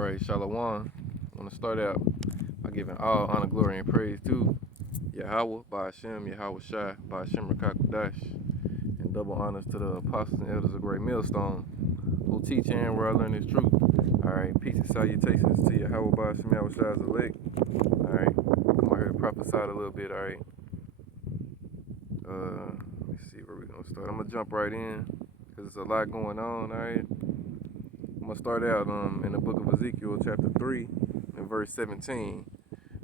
right, Shalom. I want to start out by giving all honor, glory, and praise to Yahweh, by Hashem, Yahweh Shai, by Hashem Rakakwadash, and double honors to the apostles and elders of Great Millstone, who teach and where I learn this truth. All right, peace and salutations to Yahweh, by Hashem, Yahweh Shai's elect. All right, come out here to prophesy a little bit. All right, let me see where we're gonna start. I'm gonna jump right in because there's a lot going on. All right. I'm gonna start out in the book of Ezekiel, chapter 3, and verse 17.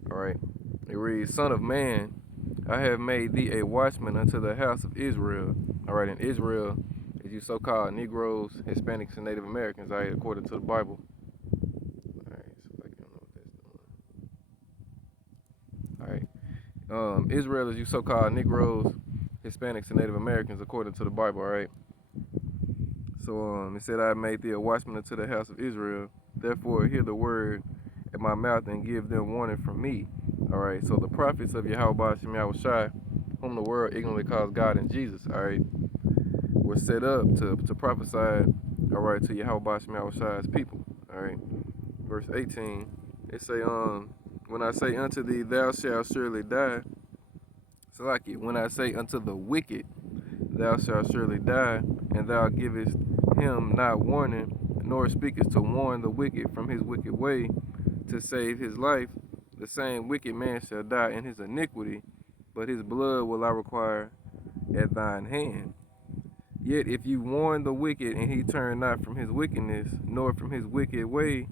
All right, it reads, "Son of man, I have made thee a watchman unto the house of Israel." All right, and Israel is you so-called Negroes, Hispanics, and Native Americans. All right, according to the Bible. All right, so like I don't know what that's doing. All right, Israel is you so-called Negroes, Hispanics, and Native Americans, according to the Bible. All right. So it said, "I made thee a watchman unto the house of Israel. Therefore hear the word at my mouth and give them warning from me." All right. So the prophets of Yahweh Hashem Yahweh Shai, whom the world ignorantly calls God and Jesus, all right, were set up to prophesy, all right, to Yahweh Hashem Yahweh Shai's people. All right. Verse 18. It say, when I say unto thee, thou shalt surely die. So like it, when I say unto the wicked, thou shalt surely die, and thou givest him not warning, nor speakest to warn the wicked from his wicked way, to save his life, the same wicked man shall die in his iniquity, but his blood will I require at thine hand. Yet if you warn the wicked, and he turn not from his wickedness, nor from his wicked way,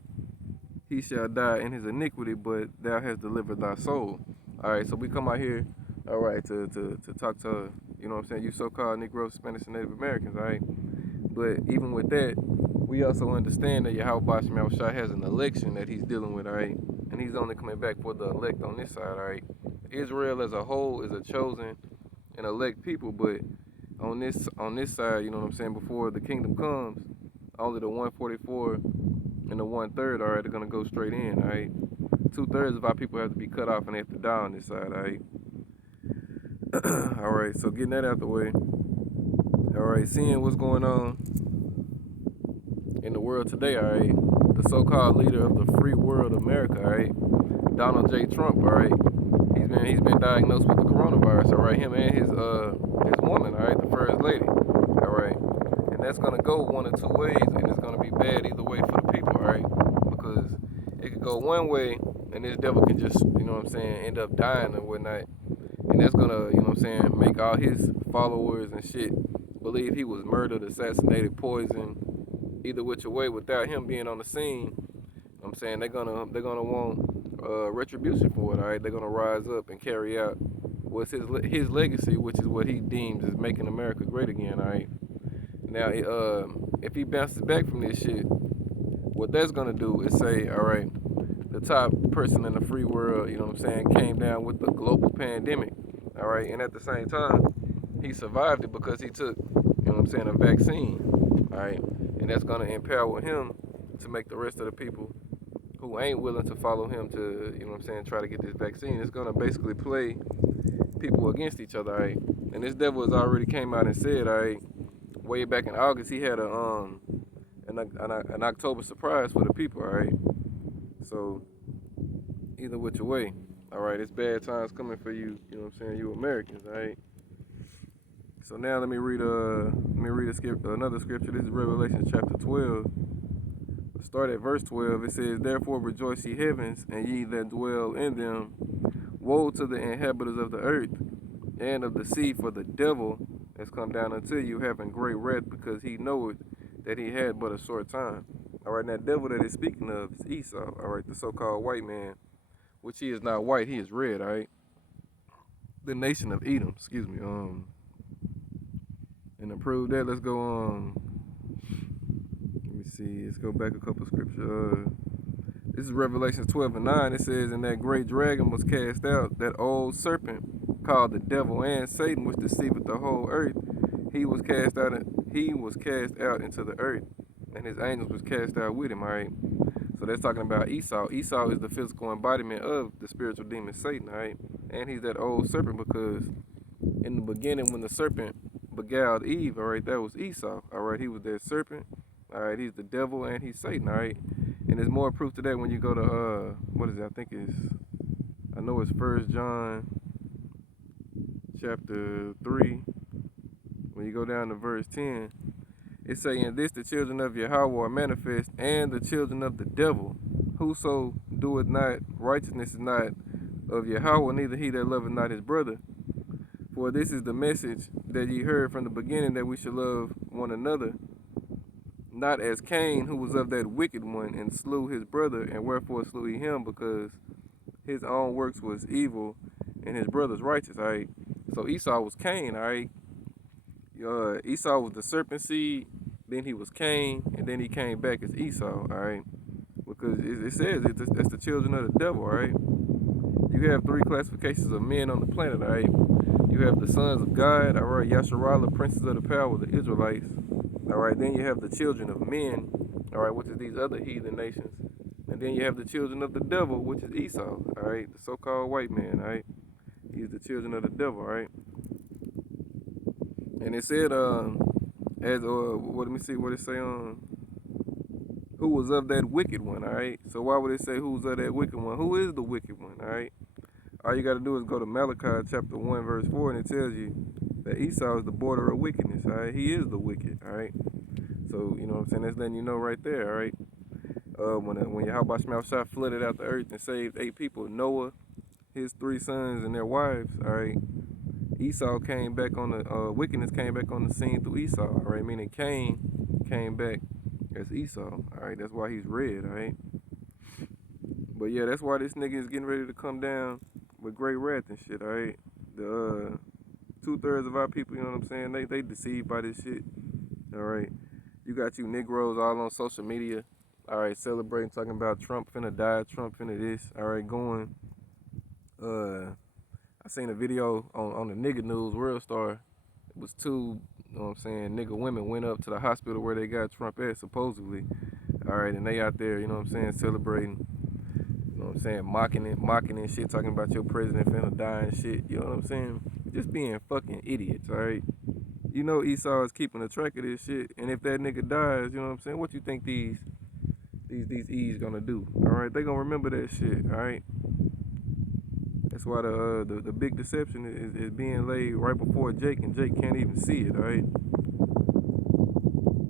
he shall die in his iniquity, but thou hast delivered thy soul. All right, so we come out here, all right, to talk to, you know what I'm saying, you so-called Negroes, Spanish, and Native Americans, all right? But even with that, we also understand that Yahweh Hashem Yahweh Shai has an election that he's dealing with, all right? And he's only coming back for the elect on this side, all right? Israel as a whole is a chosen and elect people, but on this side, you know what I'm saying, before the kingdom comes, only the 144 and the 1/3, all right, they're gonna go straight in, all right? 2/3 of our people have to be cut off and they have to die on this side, all right? All right, so getting that out the way. All right, seeing what's going on in the world today, all right, the so-called leader of the free world, America, all right, Donald J. Trump, all right, he's been diagnosed with the coronavirus, all right, him and his woman, all right, the first lady, all right, and that's gonna go one of two ways, and it's gonna be bad either way for the people, all right, because it could go one way, and this devil can just, you know what I'm saying, end up dying and whatnot, and that's gonna, you know what I'm saying, make all his followers and shit believe he was murdered, assassinated, poisoned, either which way, without him being on the scene. I'm saying they're gonna want retribution for it. All right, they're gonna rise up and carry out what's his legacy, which is what he deems as making America great again. All right. Now, if he bounces back from this shit, what that's gonna do is say, all right, the top person in the free world, you know what I'm saying, came down with the global pandemic. All right, and at the same time, he survived it because he took, you know what I'm saying, a vaccine, all right? And that's gonna empower him to make the rest of the people who ain't willing to follow him to, you know what I'm saying, try to get this vaccine. It's gonna basically play people against each other, all right? And this devil has already came out and said, all right, way back in August, he had an October surprise for the people, all right? So either which way, all right, it's bad times coming for you, you know what I'm saying, you Americans, all right? So now let me read another scripture. This is Revelation chapter 12. Start at verse 12. It says, "Therefore rejoice ye heavens, and ye that dwell in them. Woe to the inhabitants of the earth and of the sea, for the devil has come down unto you, having great wrath, because he knoweth that he had but a short time." All right, that devil that is speaking of is Esau. All right, the so-called white man, which he is not white, he is red. All right, the nation of Edom. Excuse me. And to prove that, let's go let me see, let's go back a couple scriptures. This is Revelation 12:9. It says, "And that great dragon was cast out, that old serpent called the devil and Satan, which deceiveth the whole earth. He was cast out into the earth, and his angels was cast out with him." All right, so that's talking about Esau. Esau is the physical embodiment of the spiritual demon Satan, all right? And he's that old serpent because in the beginning, when the serpent beguiled Eve, all right, that was Esau, all right? He was that serpent, all right? He's the devil and he's Satan, all right? And there's more proof to that when you go to what is it? I know it's First John chapter 3. When you go down to verse 10, it say, "In this the children of Yahweh are manifest, and the children of the devil. Whoso doeth not righteousness is not of Yahweh, neither he that loveth not his brother. For this is the message that ye heard from the beginning, that we should love one another, not as Cain, who was of that wicked one, and slew his brother. And wherefore slew he him? Because his own works was evil, and his brother's righteous." All right. So Esau was Cain. All right. Esau was the serpent seed. Then he was Cain, and then he came back as Esau. All right. Because it says it's the children of the devil. All right. You have three classifications of men on the planet. All right. You have the sons of God. All right. Yasharallah, princes of the power, the Israelites. All right. Then you have the children of men. All right, which is these other heathen nations. And then you have the children of the devil, which is Esau. All right. The so-called white man. All right. He's the children of the devil. All right. And it said, let me see what it say on. Who was of that wicked one, all right? So why would it say who's of that wicked one? Who is the wicked one, all right? All you got to do is go to Malachi chapter 1, verse 4, and it tells you that Esau is the border of wickedness, all right? He is the wicked, all right? So, you know what I'm saying? That's letting you know right there, all right? When Yahweh Shah flooded out the earth and saved 8 people, Noah, his 3 sons, and their wives, all right? Esau came back on the, wickedness came back on the scene through Esau, all right? Meaning Cain came back as Esau, all right? That's why he's red, all right? But yeah, that's why this nigga is getting ready to come down with great wrath and shit, all right? The 2/3 of our people, you know what I'm saying? They deceived by this shit, all right? You got you Negroes all on social media, all right, celebrating, talking about Trump finna die, Trump finna this, all right, going. I seen a video on the nigga news, World Star. It was 2, you know what I'm saying, nigga women went up to the hospital where they got Trump at, supposedly. All right, and they out there, you know what I'm saying, celebrating, you know what I'm saying, mocking and shit, talking about your president finna die and shit, you know what I'm saying? Just being fucking idiots, all right? You know Esau is keeping a track of this shit, and if that nigga dies, you know what I'm saying, what you think these E's gonna do, all right? They gonna remember that shit, all right? That's why the big deception is being laid right before Jake, and Jake can't even see it, all right?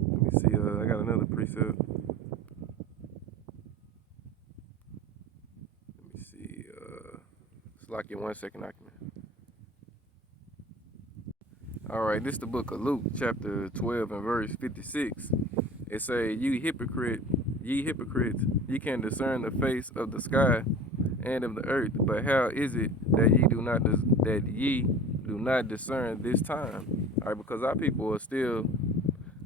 Let me see, I got another precept. Let me see, it's like in 1 second, All right, this is the book of Luke, chapter 12 and verse 56. It say, ye hypocrites, ye can discern the face of the sky and of the earth, but how is it that ye do not discern this time? All right, because our people are still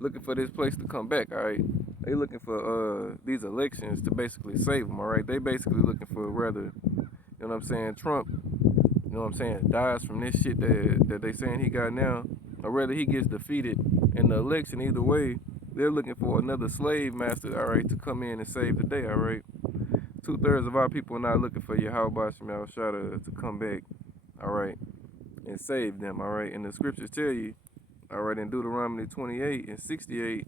looking for this place to come back. All right, they looking for these elections to basically save them. All right, they basically looking for rather, you know what I'm saying, Trump, you know what I'm saying, dies from this shit that they saying he got now, or rather he gets defeated in the election. Either way, they're looking for another slave master, all right, to come in and save the day, all right? 2/3 of our people are not looking for Yahweh Shah to come back, all right, and save them, all right? And the scriptures tell you, all right, in Deuteronomy 28 and 68,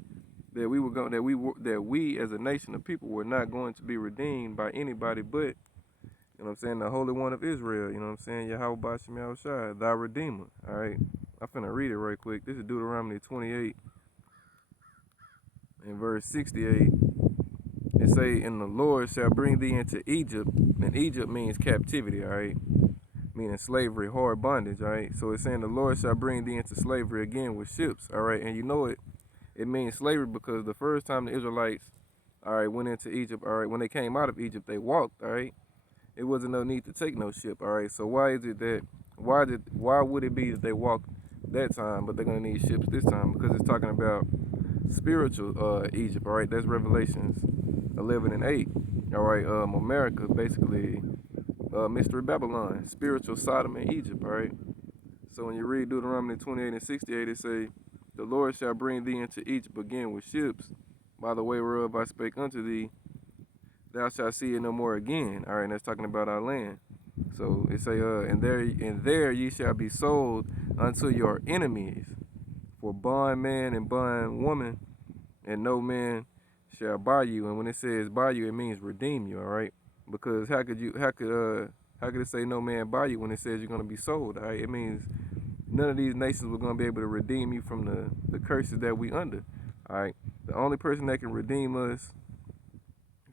that we as a nation of people were not going to be redeemed by anybody but, you know what I'm saying, the Holy One of Israel, you know what I'm saying, Yahweh Shah, thy Redeemer, all right? I'm finna read it right quick. This is Deuteronomy 28 and verse 68. It say, and the Lord shall bring thee into Egypt, and Egypt means captivity, all right? Meaning slavery, hard bondage, all right? So it's saying the Lord shall bring thee into slavery again with ships, all right? And you know it means slavery because the first time the Israelites, all right, went into Egypt, all right, when they came out of Egypt, they walked, all right? It wasn't no need to take no ship, all right? So why would it be that they walked that time, but they're gonna need ships this time? Because it's talking about spiritual Egypt, all right? That's Revelations 11 and 8, all right? America, basically, Mystery Babylon, spiritual Sodom and Egypt, all right? So when you read Deuteronomy 28 and 68, it say, the Lord shall bring thee into Egypt again with ships, by the way whereof I spake unto thee, thou shalt see it no more again. All right, and that's talking about our land. So it say, and there ye shall be sold unto your enemies for bondman and bondwoman, and no man shall buy you. And when it says buy you, it means redeem you, all right? Because how could it say no man buy you when it says you're gonna be sold? All right, it means none of these nations were gonna be able to redeem you from the curses that we under. All right, the only person that can redeem us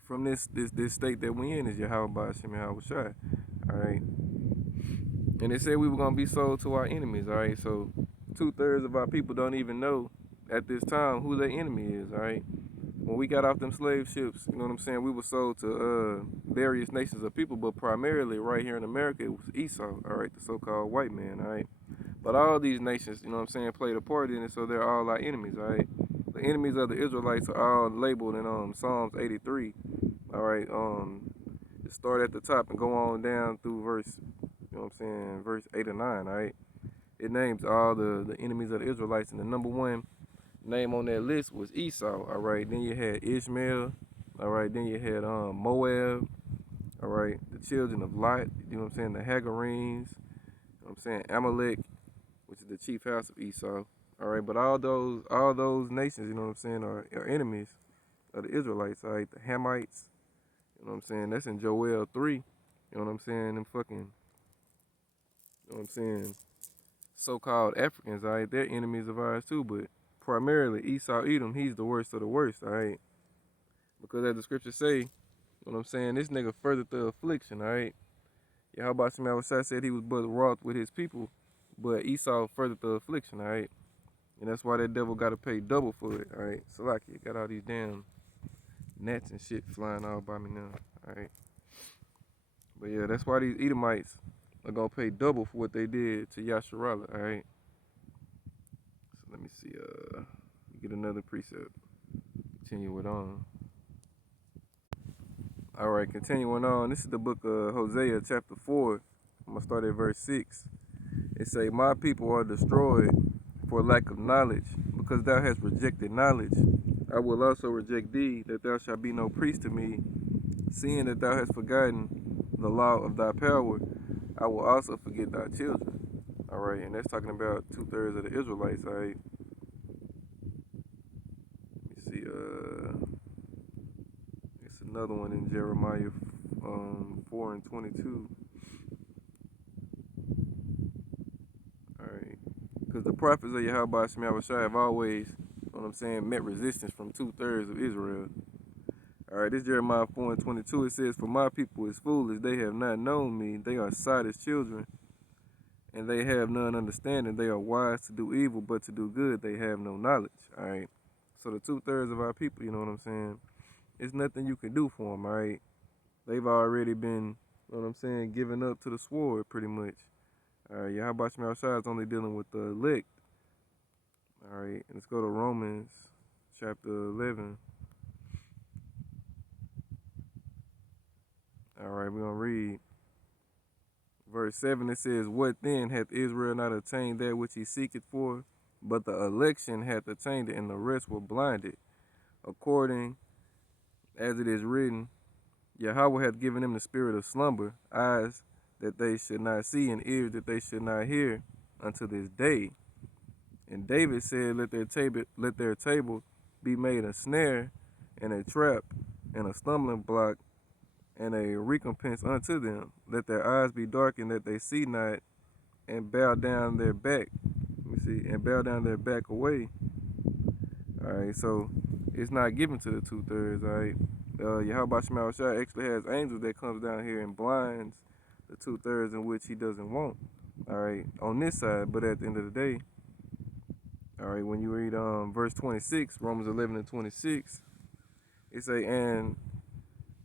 from this state that we in is Yahweh Ba'ashem Yahweh Shai. All right, and it said we were gonna be sold to our enemies. All right, so 2/3 of our people don't even know at this time who their enemy is. All right, when we got off them slave ships, you know what I'm saying, we were sold to various nations of people, but primarily right here in America, it was Esau, all right, the so-called white man, all right. But all these nations, you know what I'm saying, played a part in it, so they're all our enemies, all right. The enemies of the Israelites are all labeled in Psalms 83, all right. Just start at the top and go on down through verse, you know what I'm saying, verse 8 or 9, all right. It names all the enemies of the Israelites, and the number one name on that list was Esau, all right. Then you had Ishmael, all right. Then you had Moab, all right. The children of Lot, you know what I'm saying, the Hagarenes, you know what I'm saying, Amalek, which is the chief house of Esau, all right. But all those nations, you know what I'm saying, are enemies of the Israelites, all right. The Hamites, you know what I'm saying, that's in Joel 3, you know what I'm saying, them fucking, you know what I'm saying, so-called Africans, all right. They're enemies of ours too, but primarily Esau Edom, he's the worst of the worst, all right. Because as the scriptures say, you know what I'm saying, this nigga furthered the affliction, all right. Yahweh Shemel said he was but wroth with his people, but Esau furthered the affliction, all right. And that's why that devil got to pay double for it, all right. Salaki, got all these damn gnats and shit flying all by me now, all right. But yeah, that's why these Edomites are gonna pay double for what they did to Yasharallah, all right. So let me see, get another precept. Continue it on. All right, continuing on. This is the book of Hosea, chapter 4. I'm going to start at verse 6. It say, my people are destroyed for lack of knowledge. Because thou hast rejected knowledge, I will also reject thee, that thou shalt be no priest to me. Seeing that thou hast forgotten the law of thy power, I will also forget thy children. All right, and that's talking about 2/3 of the Israelites, all right. Let me see, it's another one in Jeremiah 4:22. Alright. Because the prophets of Yahweh Shemel Shai have always, you know what I'm saying, met resistance from 2/3 of Israel. Alright, this Jeremiah 4:22, it says, for my people is foolish, they have not known me, they are sight as children, and they have none understanding. They are wise to do evil, but to do good they have no knowledge. Alright. So the 2/3 of our people, you know what I'm saying, it's nothing you can do for them, alright? They've already been, you know what I'm saying, giving up to the sword pretty much. Alright, Yahweh Shemel Shai is only dealing with the elect. Alright, let's go to Romans chapter 11. Alright, we're going to read verse 7. It says, what then hath Israel not attained that which he seeketh for? But the election hath attained it, and the rest were blinded. According as it is written, Yahweh hath given them the spirit of slumber, eyes that they should not see, and ears that they should not hear, unto this day. And David said, let their table be made a snare and a trap and a stumbling block and a recompense unto them. Let their eyes be darkened that they see not, and bow down their back. Let me see, and bow down their back away. All right, so it's not given to the 2/3. All right, Yahweh Shemel Shai actually has angels that comes down here and blinds the 2/3 in which he doesn't want. All right, on this side, but at the end of the day, all right, when you read verse 26, Romans 11:26, it say, and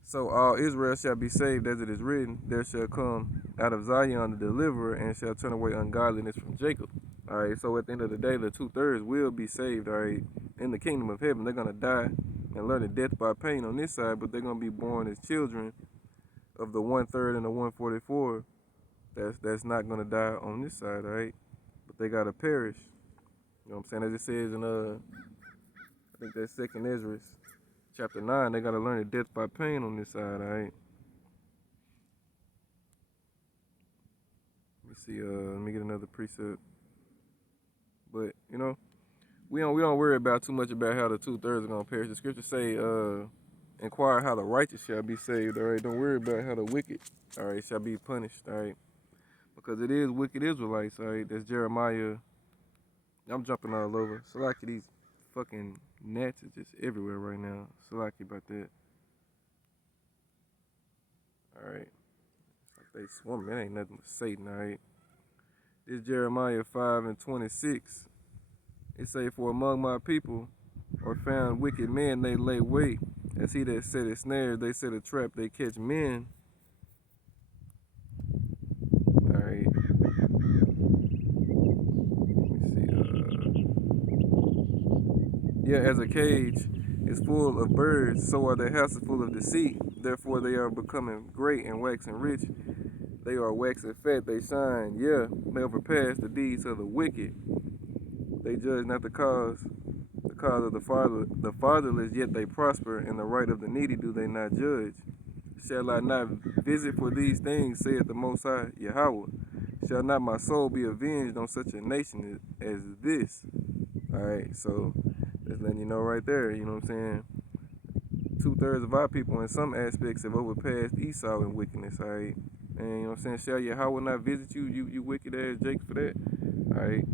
so all Israel shall be saved, as it is written, there shall come out of Zion the deliverer, and shall turn away ungodliness from Jacob. All right, so at the end of the day, the 2/3 will be saved, all right, in the kingdom of heaven. They're going to die and learn the death by pain on this side, but they're going to be born as children of the 1/3 and the 144 that's not going to die on this side, all right, but they got to perish. You know what I'm saying? As it says in, I think that's 2nd Ezra, chapter 9, they got to learn the death by pain on this side, all right? Let me see, let me get another precept. But, you know, we don't worry about too much about how the 2/3 are gonna perish. The scriptures say, inquire how the righteous shall be saved. All right, don't worry about how the wicked, all right, shall be punished. All right, because it is wicked Israelites. All right, that's Jeremiah. I'm jumping all over. Salaki, these fucking gnats are just everywhere right now. Salaki about that. All right, it's like they swarming. It ain't nothing but Satan. All right, this Jeremiah 5:26. It say, for among my people are found wicked men, they lay wait. As he that set a snare, they set a trap, they catch men. Alright, let me see. Yeah, as a cage is full of birds, so are their houses full of deceit. Therefore they are becoming great and waxing rich. They are waxing fat, they shine. Yeah, they overpass the deeds of the wicked. They judge not the cause of the fatherless, yet they prosper, and the right of the needy do they not judge. Shall I not visit for these things, saith the Most High Yahweh? Shall not my soul be avenged on such a nation as this? Alright, so that's letting you know right there, you know what I'm saying? 2/3 of our people in some aspects have overpassed Esau in wickedness, alright? And you know what I'm saying? Shall Yahweh not visit you, you wicked ass Jacob for that? Alright?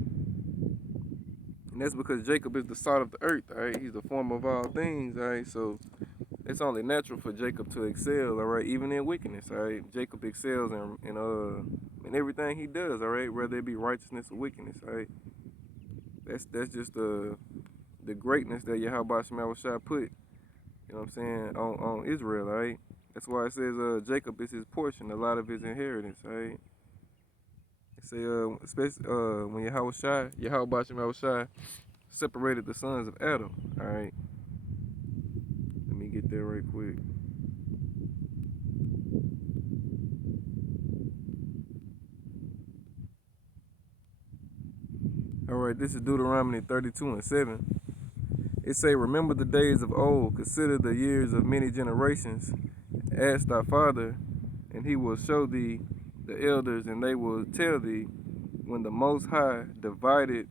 And that's because Jacob is the salt of the earth, alright? He's the form of all things, alright? So it's only natural for Jacob to excel, all right, even in wickedness, all right. Jacob excels in everything he does, all right, whether it be righteousness or wickedness, all right. That's just the greatness that Yahweh Shema Shai put, you know what I'm saying, on Israel, all right. That's why it says Jacob is his portion, a lot of his inheritance, all right. It say especially when Yahweh Shema Shai separated the sons of Adam, all right. Let me get there right quick. All right, this is Deuteronomy 32:7. It say, remember the days of old, consider the years of many generations. Ask thy father, and he will show thee the elders, and they will tell thee when the Most High divided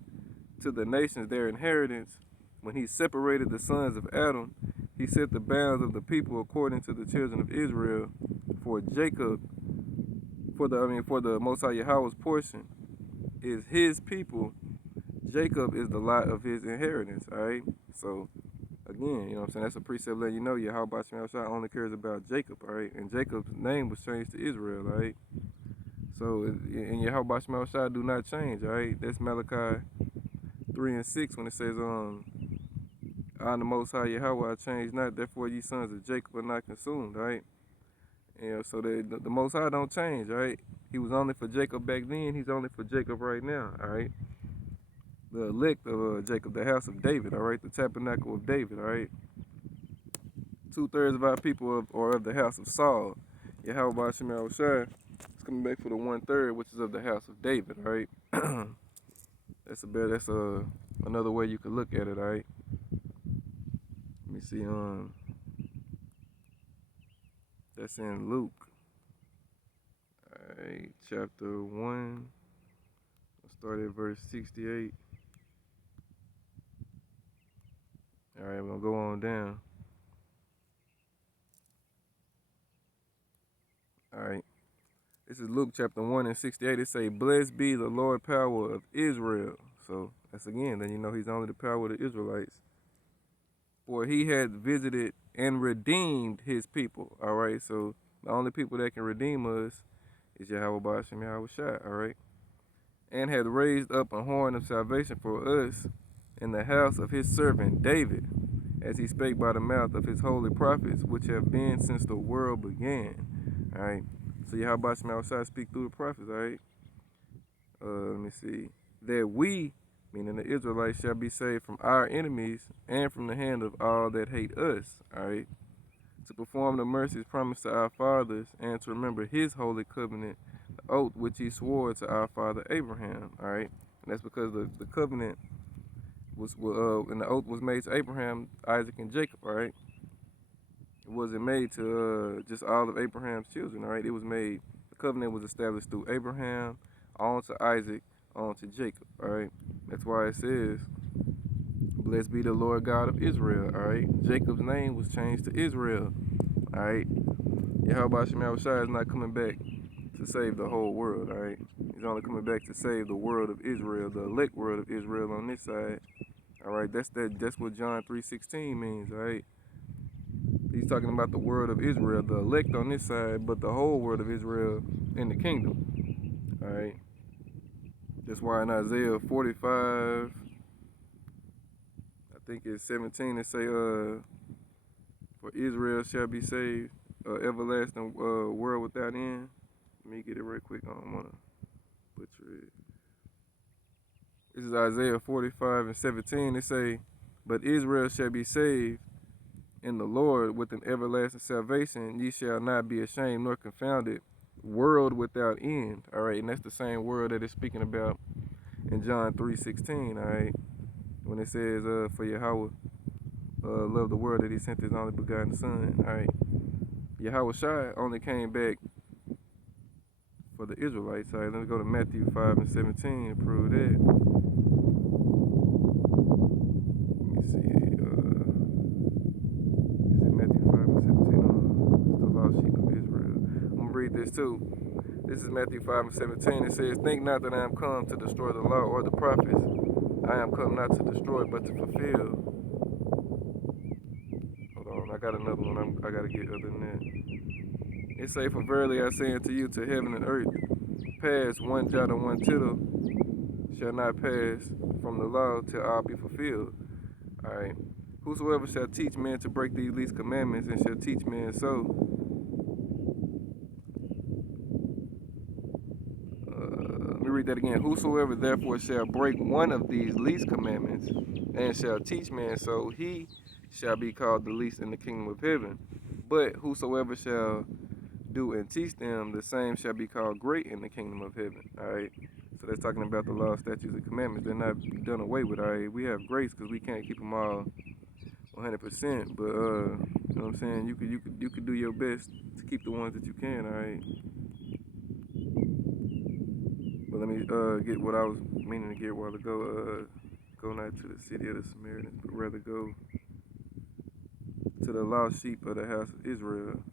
to the nations their inheritance, when he separated the sons of Adam, he set the bounds of the people according to the children of Israel. For Jacob, for the Most High Yahweh's portion is his people. Jacob is the lot of his inheritance, all right? So, again, you know what I'm saying? That's a precept letting you know Yahweh Shema Shai only cares about Jacob, all right? And Jacob's name was changed to Israel, all right? So, and Yahweh Shema Shai do not change, all right? That's Malachi 3:6 when it says, I am the Most High Yahweh, I change not, therefore ye sons of Jacob are not consumed, all right? Yeah, so the Most High don't change, all right? He was only for Jacob back then, he's only for Jacob right now, all right? The elect of Jacob, the house of David, all right, the tabernacle of David, all right. 2/3 of our people are of the house of Saul. Yahweh Shema Shai is coming back for the 1/3, which is of the house of David, all right. That's another way you could look at it, all right. Let me see, that's in Luke, all right, chapter 1. Let's start at verse 68. All right, we're gonna go on down. All right. This is Luke chapter 1:68. It say, blessed be the Lord power of Israel. So that's again, then you know he's only the power of the Israelites. For he had visited and redeemed his people. All right. So the only people that can redeem us is Yahweh Ba'ashem Yahweh Shai. All right. And had raised up a horn of salvation for us in the house of his servant David, as he spake by the mouth of his holy prophets, which have been since the world began. All right. So Yahweh Shema Shai speak through the prophets, all right? Let me see. That we, meaning the Israelites, shall be saved from our enemies and from the hand of all that hate us, all right? To perform the mercies promised to our fathers and to remember his holy covenant, the oath which he swore to our father Abraham, all right? And that's because the covenant and the oath was made to Abraham, Isaac, and Jacob, all right? It wasn't made to just all of Abraham's children, all right? It was made, the covenant was established through Abraham, on to Isaac, on to Jacob, all right? That's why it says, Blessed be the Lord God of Israel. All right. Jacob's name was changed to Israel. All right. Yahweh Shema Shai is not coming back to save the whole world. All right. He's only coming back to save the world of Israel, the elect world of Israel on this side. All right. That's what John 3:16 means. All right. He's talking about the world of Israel, the elect on this side, but the whole world of Israel in the kingdom. All right. That's why in Isaiah 45, I think it's 17, it say, for Israel shall be saved, everlasting world without end. Let me get it right quick. I don't want to butcher it. This is Isaiah 45 and 17. It say, but Israel shall be saved in the Lord with an everlasting salvation. Ye shall not be ashamed nor confounded. World without end. All right, and that's the same word that it's speaking about in John 3:16. All right, when it says, for Yahweh loved the world that he sent his only begotten son. All right, Yahweh Shai only came back for the Israelites. All right, let's go to Matthew 5 and 17 to prove that. Let me see. Is it Matthew 5 and 17? The lost sheep of Israel. I'm going to read this too. This is Matthew 5 and 17. It says, think not that I am come to destroy the law or the prophets. I am come not to destroy, but to fulfill. Hold on, I got another one I got to get other than that. It say, for verily I say unto you, to heaven and earth pass one jot or one tittle shall not pass from the law till all be fulfilled. All right. Whosoever shall teach men to break these least commandments and shall teach men so. Let me read that again. Whosoever therefore shall break one of these least commandments and shall teach men so, he shall be called the least in the kingdom of heaven. But whosoever shall do and teach them, the same shall be called great in the kingdom of heaven. All right. So that's talking about the law, statutes, and commandments. They're not done away with. All right. We have grace because we can't keep them all 100%. But you know what I'm saying? You could do your best to keep the ones that you can. All right. But let me get what I was meaning to get a while ago. Go not to the city of the Samaritans, but rather go to the lost sheep of the house of Israel.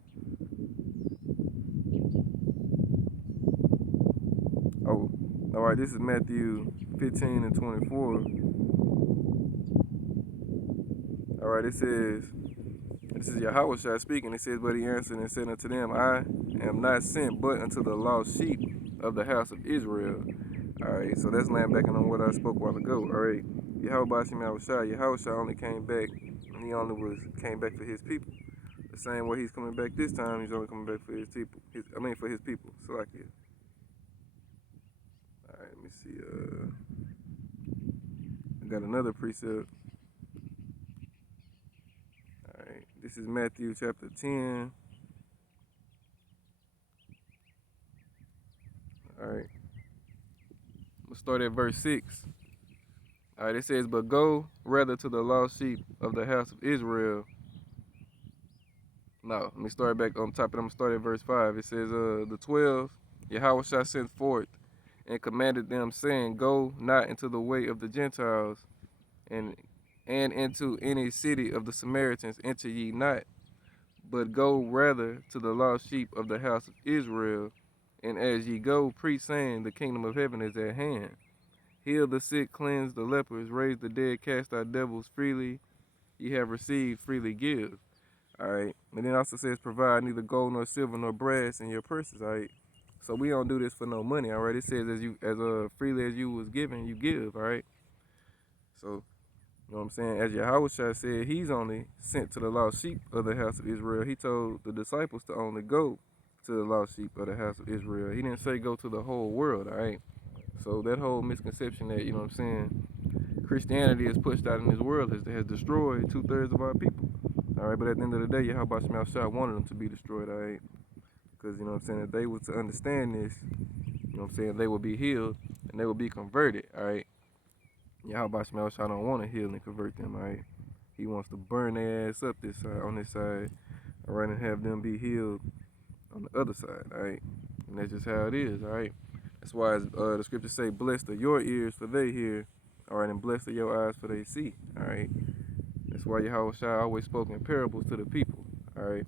Oh, all right. This is Matthew 15 and 24. All right. It says, this is Yahweh Shai speaking. It says, but he answered and said unto them, I am not sent but unto the lost sheep of the house of Israel. All right. So that's lambacking on what I spoke a while ago. All right. Yahweh Shai only came back, and he only came back for his people. The same way he's coming back this time, he's only coming back for his people. For his people. So like it. All right, let me see. I got another precept. All right, this is Matthew chapter 10. All right, I'm gonna start at verse 6. All right, it says, but go rather to the lost sheep of the house of Israel. No, let me start back on top, and I'm gonna start at verse 5. It says, the 12, Yahweh shall send forth and commanded them, saying, go not into the way of the Gentiles, and into any city of the Samaritans enter ye not, but go rather to the lost sheep of the house of Israel. And as ye go, preach, saying, the kingdom of heaven is at hand. Heal the sick, cleanse the lepers, raise the dead, cast out devils. Freely ye have received, freely give. All right. And then also says, provide neither gold nor silver nor brass in your purses. All right. So we don't do this for no money. All right. It says as freely as you was given, you give. All right. So you know what I'm saying? As Yahweh said, he's only sent to the lost sheep of the house of Israel. He told the disciples to only go to the lost sheep of the house of Israel. He didn't say go to the whole world, all right? So that whole misconception that, you know what I'm saying, Christianity is pushed out in this world has destroyed 2/3 of our people. All right, but at the end of the day, Yahweh Shai wanted them to be destroyed, all right? Because, you know what I'm saying, if they were to understand this, you know what I'm saying, they will be healed and they will be converted, all right? Yahweh Shai don't want to heal and convert them, all right? He wants to burn their ass up this side, on this side, all right, and have them be healed on the other side, all right? And that's just how it is, all right? That's why the scriptures say, blessed are your ears, for they hear, All right, and blessed are your eyes for they see. All right. That's why Yahweh Shai always spoke in parables to the people. All right.